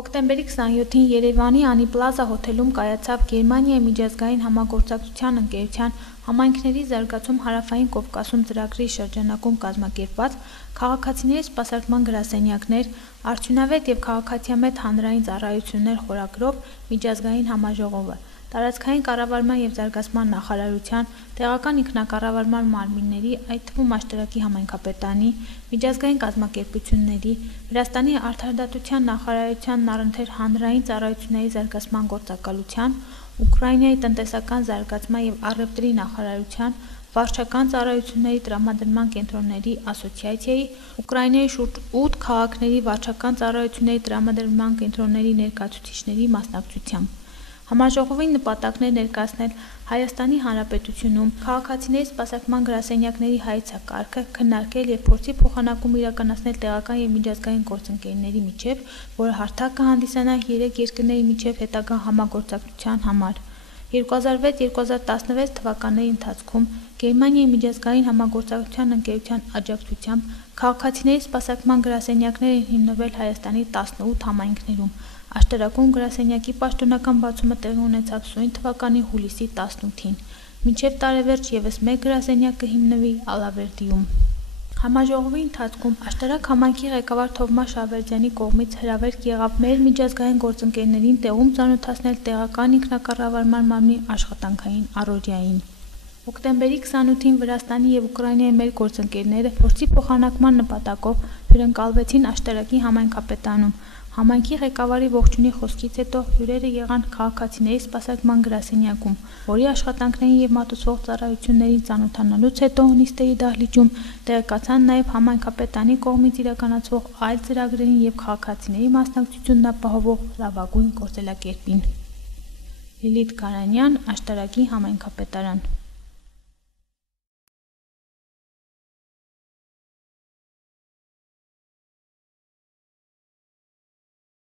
Հոկտեմբերի 27-ին Երևանի Անի Պլազա հոթելում կայացավ Գերմանիայի միջազգային համագործակցության ընկերության «Համայնքների զարգացում Հարավային Կովկասում» ծրագրի շրջանակում կազմակերպված «Քաղաքացիների սպասարկման գրասենյակներ, արդյունավետ և քաղաքացիամետ հանրային ծառայություններ» խորագրով միջազգային համաժողովը։ Տարածքային կառավարման և զարգացման նախարարության, տեղական ինքնակառավարման մարմինների, այդ թվում Աշտարակի համայնքապետարանի, միջազգային կազմակերպությունների, Վրաստանի արդարադատության նախարարությանն առընթեր հանրային ծառայությունների զարգացման գործակալության, Ուկրաինայի տնտեսական զարգացման և առևտրի նախարարության, վարչական ծառայությունների տրամադրման կենտրոնների ասոցիացիայի, Ուկրաինայի շուրջ 8 քաղաքների վարչական ծառայությունների տրամադրման կենտրոնների ներկայացուցիչների մասնակցությամբ։ Համաժողովի նպատակն էր ներկայացնել Հայաստանի Հանրապետությունում քաղաքացիների սպասարկման գրասենյակների հայեցակարգը, քննարկել և փորձի փոխանակում իրականացնել տեղական և միջազգային գործընկերների միջև, որը հարթակ կհանդիսանա 3 երկրների միջև հետագա համագործակցության համար։ 2006-2016 թվականների ընթացքում Գերմանիայի միջազգային համագործակցության ընկերության աջակցությամբ քաղաքացիների սպասարկման գրասենյակներ են հիմնվել Հայաստանի 18 համայնքներում։ Աշտարակում գրասենյակի պաշտոնական բացումը տեղի ունեցավ սույն թվականի հուլիսի 18-ին։ Մինչև տարեվերջ ևս մեկ գրասենյակ կհիմնվի Ալավերդիում։ Համաժողովի ընթացքում Աշտարակ համայնքի ղեկավար Թովմաս Շավերդյանի կողմից հրավերք եղավ մեր միջազգային գործընկերներին տեղում ծանոթացնել տեղական ինքնակառավարման մարմնի աշխատանքային առօրյային։ Հոկտեմբերի 28-ին Վրաստանի և Ուկրաինայի մեր գործընկերները փորձի փոխանակման նպատակով հյուրընկալվեցին Աշտարակի համայնքապետարանում։ Համայնքի ղեկավարի ողջույնի խոսքից հետո հյուրերը եղան քաղաքացիների սպասարկման գրասենյակում, որի աշխատանքներին և մատուցվող ծառայություններին ծանոթանալուց հետո նիստերի դահլիճում տեղեկացան նաև համայնքապետարանի կողմից իրականացվող այլ ծրագրերին և քաղաքացիների մասնակցությունն ապահովող լավագույն գործելակերպին։ Լիլիթ Գարանյան, Աշտարակի համայնքապետարան։